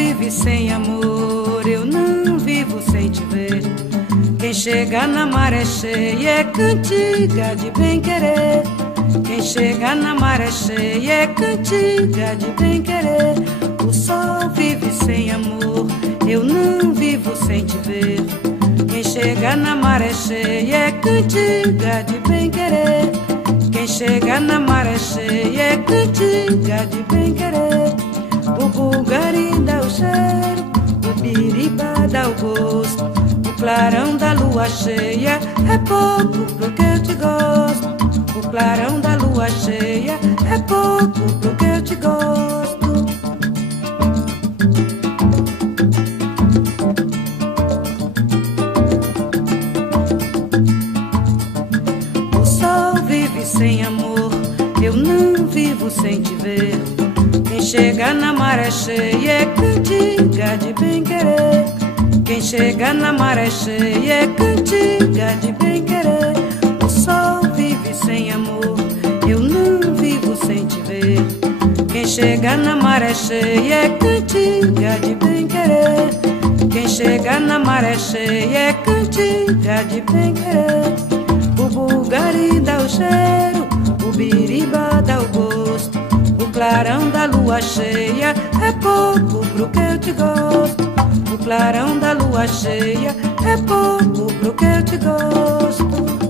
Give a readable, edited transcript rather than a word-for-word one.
vive sem amor, eu não vivo sem te ver. Quem chega na maré cheia é cantiga de bem-querer. Quem chega na maré cheia é cantiga de bem-querer. O sol vive sem amor, eu não vivo sem te ver. Quem chega na maré cheia é cantiga de bem-querer. Quem chega na maré cheia é cantiga de bem-querer. O bulgari dá o cheiro, o biriba dá o gosto. O clarão da lua cheia é pouco pro que eu te gosto. O clarão da lua cheia é pouco pro que eu te gosto. O sol vive sem amor, eu não vivo sem te ver. Quem chega na maré cheia é cantiga de bem-querer. Quem chega na maré cheia é cantiga de bem-querer. O sol vive sem amor, eu não vivo sem te ver. Quem chega na maré cheia é cantiga de bem-querer. Quem chega na maré cheia é cantiga de bem-querer. O bulgari dá o cheiro, o biriba dá o gosto. O clarão da lua cheia é pouco pro que eu te gosto. O clarão da lua cheia é pouco pro que eu te gosto.